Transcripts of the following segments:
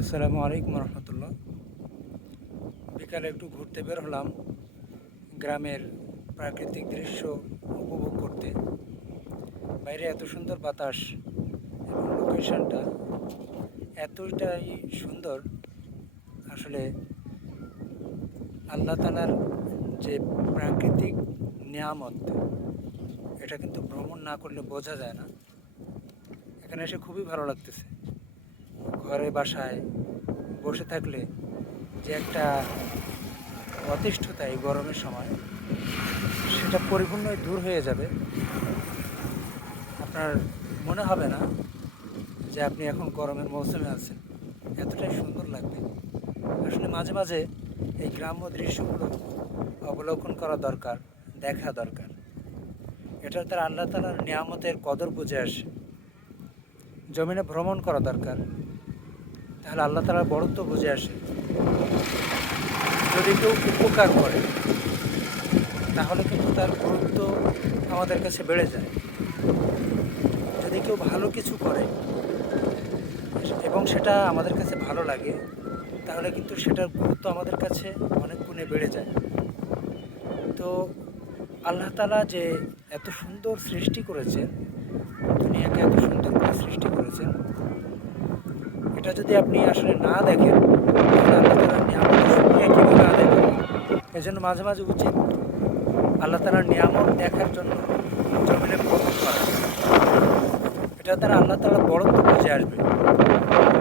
আসসালামু আলাইকুম রহমতুল্লাহ। বিকালে একটু ঘুরতে বের হলাম গ্রামের প্রাকৃতিক দৃশ্য উপভোগ করতে। বাইরে এত সুন্দর বাতাস এবং লোকেশনটা এতটাই সুন্দর, আসলে আল্লাহ তালার যে প্রাকৃতিক নিয়ামত, এটা কিন্তু ভ্রমণ না করলে বোঝা যায় না। এখানে এসে খুবই ভালো লাগতেছে। ঘরে বাসায় বসে থাকলে যে একটা অতিষ্ঠতা এই গরমের সময় সেটা পরিপূর্ণই দূর হয়ে যাবে। আপনার মনে হবে না যে আপনি এখন গরমের মৌসুমে আছেন। এতটাই সুন্দর লাগবে। আসলে মাঝে মাঝে এই গ্রাম্য দৃশ্যগুলো অবলোকন করা দরকার, দেখা দরকার। এটা তার আল্লাহ তালার নিয়ামতের কদর বুঝে আসে। জমিনে ভ্রমণ করা দরকার। তাহলে আল্লাহ তালার বড়ত্ব বুঝে আসে। যদি কেউ উপকার করে, তাহলে কিন্তু তার গুরুত্ব আমাদের কাছে বেড়ে যায়। যদি কেউ ভালো কিছু করে এবং সেটা আমাদের কাছে ভালো লাগে, তাহলে কিন্তু সেটার গুরুত্ব আমাদের কাছে অনেক গুণে বেড়ে যায়। তো আল্লাহ তালা যে এত সুন্দর সৃষ্টি করেছেন, দুনিয়াকে এত সুন্দর করে সৃষ্টি করেছেন এটা যদি আপনি আসলে না দেখেন আল্লাহ তালার নিয়ামত শুনিয়ে কীভাবে আদায় করবেন? এই জন্য মাঝে মাঝে উচিত আল্লাহ তালার নিয়ামত দেখার জন্য জমিনে ভ্রমণ করা। এটা তারা আল্লাহ তালা বড়ত্ব বুঝে আসবে।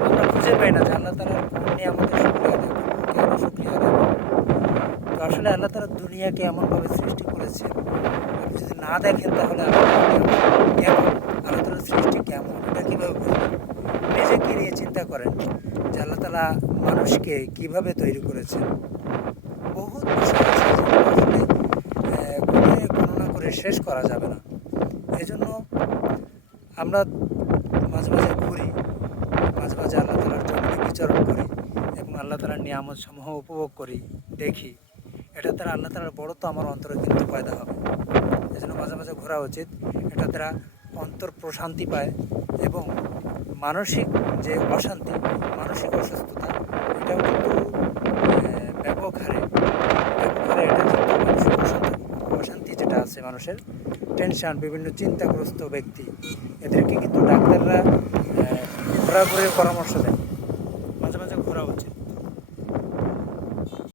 আমরা খুঁজে পাই না যে আল্লাহ তালার কোন নিয়ামতের শুক্রিয়া করব কেন শুক্রিয়া করব তো আসলে আল্লাহ তালা দুনিয়াকে এমনভাবে সৃষ্টি করেছে আপনি যদি না দেখেন তাহলে আল্লাহ কেমন আল্লাহ তালার সৃষ্টি কেমন এটা কীভাবে বুঝবেন নিজেকে নিয়ে চিন্তা করেন যে আল্লাহ মানুষকে কীভাবে তৈরি করেছেন? বহুত বিষয় আছে যেগুলো করে শেষ করা যাবে না। এই জন্য আমরা মাঝে মাঝে ঘুরি, মাঝে মাঝে আল্লাহ তালার জমিনে বিচরণ করি এবং আল্লাহ তালার নিয়ামত সমূহ উপভোগ করি, দেখি। এটা দ্বারা আল্লাহ তালার বড় তো আমার অন্তরে কিন্তু পয়দা হবে। এই জন্য মাঝে মাঝে ঘোরা উচিত। এটা দ্বারা অন্তর প্রশান্তি পায় এবং মানসিক যে অশান্তি, মানসিক অসুস্থতা, এটাও কিন্তু ব্যাপক হারে ব্যাপক হারে এটা কিন্তু মানসিক অশান্তি অশান্তি যেটা আছে মানুষের। টেনশন, বিভিন্ন চিন্তাগ্রস্ত ব্যক্তি, এদেরকে কিন্তু ডাক্তাররা ঘোরাঘুরির পরামর্শ দেয়।